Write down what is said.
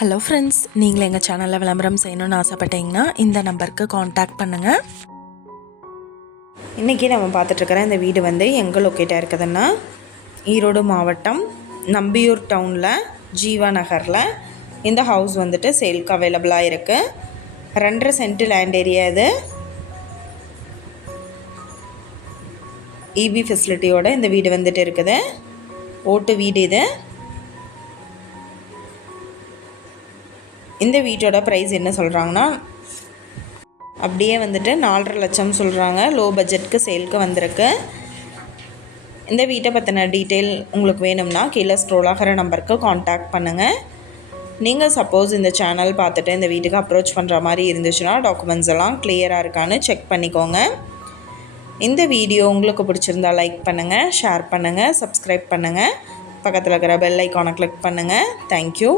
Hello friends, நீங்கள் எங்கள் சேனலில் விளம்பரம் செய்யணும்னு ஆசைப்பட்டீங்கன்னா இந்த நம்பருக்கு காண்டாக்ட் பண்ணுங்கள். இன்றைக்கி நம்ம பார்த்துட்ருக்கிற இந்த வீடு எங்கே லொக்கேட்டாக இருக்குதுன்னா ஈரோடு மாவட்டம் நம்பியூர் டவுனில் ஜீவா நகரில் இந்த ஹவுஸ் சேலுக்கு அவைலபிளாக இருக்குது. 2.5 சென்ட் லேண்ட் ஏரியா இது. இபி ஃபெசிலிட்டியோடு இந்த வீடு இருக்குது. ஓட்டு வீடு இது. இந்த வீட்டோட ப்ரைஸ் என்ன சொல்கிறாங்கன்னா அப்படியே 4.5 லட்சம் சொல்கிறாங்க. லோ பட்ஜெட்டுக்கு சேலுக்கு வந்திருக்கு. இந்த வீட்டை பற்றின டீட்டெயில் உங்களுக்கு வேணும்னா கீழே ஸ்க்ரோல் ஆகிற நம்பருக்கு காண்டாக்ட் பண்ணுங்கள். நீங்கள் சப்போஸ் இந்த சேனல் பார்த்துட்டு இந்த வீட்டுக்கு அப்ரோச் பண்ணுற மாதிரி இருந்துச்சுன்னா டாக்குமெண்ட்ஸ் எல்லாம் கிளியராக இருக்கான்னு செக் பண்ணிக்கோங்க. இந்த வீடியோ உங்களுக்கு பிடிச்சிருந்தா லைக் பண்ணுங்கள், ஷேர் பண்ணுங்கள், சப்ஸ்கிரைப் பண்ணுங்கள். பக்கத்தில் இருக்கிற பெல் ஐக்கானை கிளிக் பண்ணுங்கள். தேங்க்யூ.